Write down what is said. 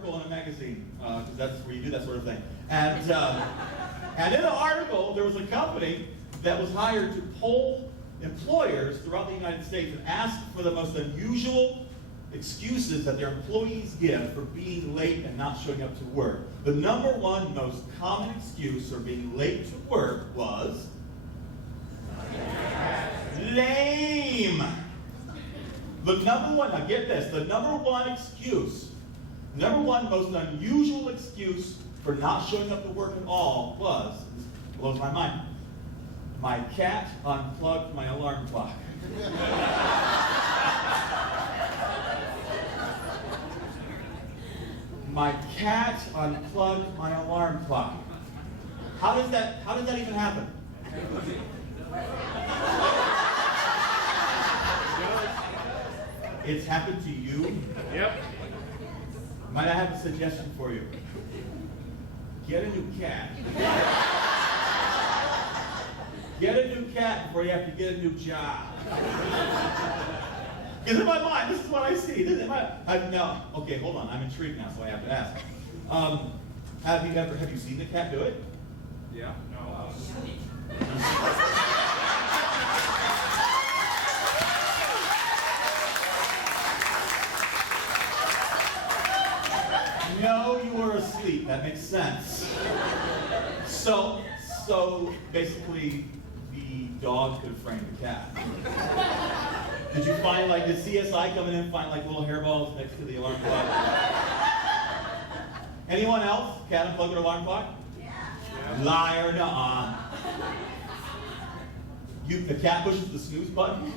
article in a magazine, because that's where you do that sort of thing. And in the article, there was a company that was hired to poll employers throughout the United States and ask for the most unusual excuses that their employees give for being late and not showing up to work. The number one most common excuse for being late to work was lame. The number one, now get this, the number one excuse, number one most unusual excuse for not showing up to work at all was, this blows my mind, my cat unplugged my alarm clock. My cat unplugged my alarm clock. How does that even happen? It's happened to you? Yep. Might I have a suggestion for you? Get a new cat. Get a new cat before you have to get a new job. Because in my mind, this is what I see. No, okay, hold on. I'm intrigued now, so I have to ask. Have you seen the cat do it? Yeah. No. No, you were asleep. That makes sense. So basically, the dog could frame the cat. Did you find, did CSI come in and find, little hairballs next to the alarm clock? Anyone else? Cat unplugged their alarm clock? Yeah. Liar, nuh-uh. The cat pushes the snooze button?